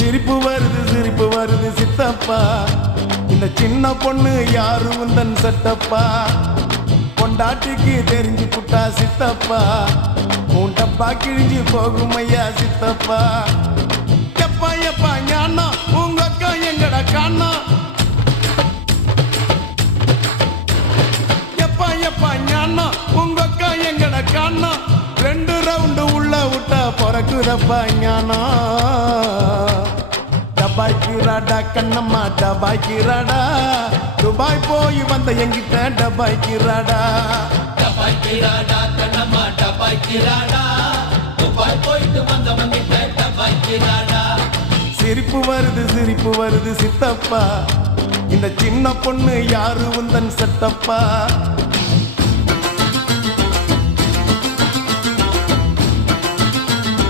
சிரிப்பு வருது சித்தப்பா. இந்த சின்ன பொண்ணு யாரு உந்தன் சட்டப்பா. பொண்டாட்டிக்கு தெரிஞ்சு புட்டா சித்தப்பா. உன் டப்பா கிழிஞ்சு போகும் ஐயா சித்தப்பா. எப்பா எப்பா ஞானா உங்க அக்கா எங்கட காணா. எப்பா எப்பா ஞானா உங்க அக்கா எங்கட காணா. 2 ரவுண்டு உள்ள விட்டா பிறக்குதப்பா ஞானா. டபாய்க்கிறாடா கண்ணம்மா டபாய்க்கிறாடா. துபாய் போய் வந்த எங்கிட்ட டபாய்க்கிறாடா. டபாய்க்கிறாடா கண்ணம்மா டபாய்க்கிறாடா. துபாய் போயிட்டு வந்தவங்கிட்ட டபாய்க்கிறாடா. சிரிப்பு வருது சித்தப்பா. இந்த சின்ன பொண்ணு யாரு உந்தன் சட்டப்பா.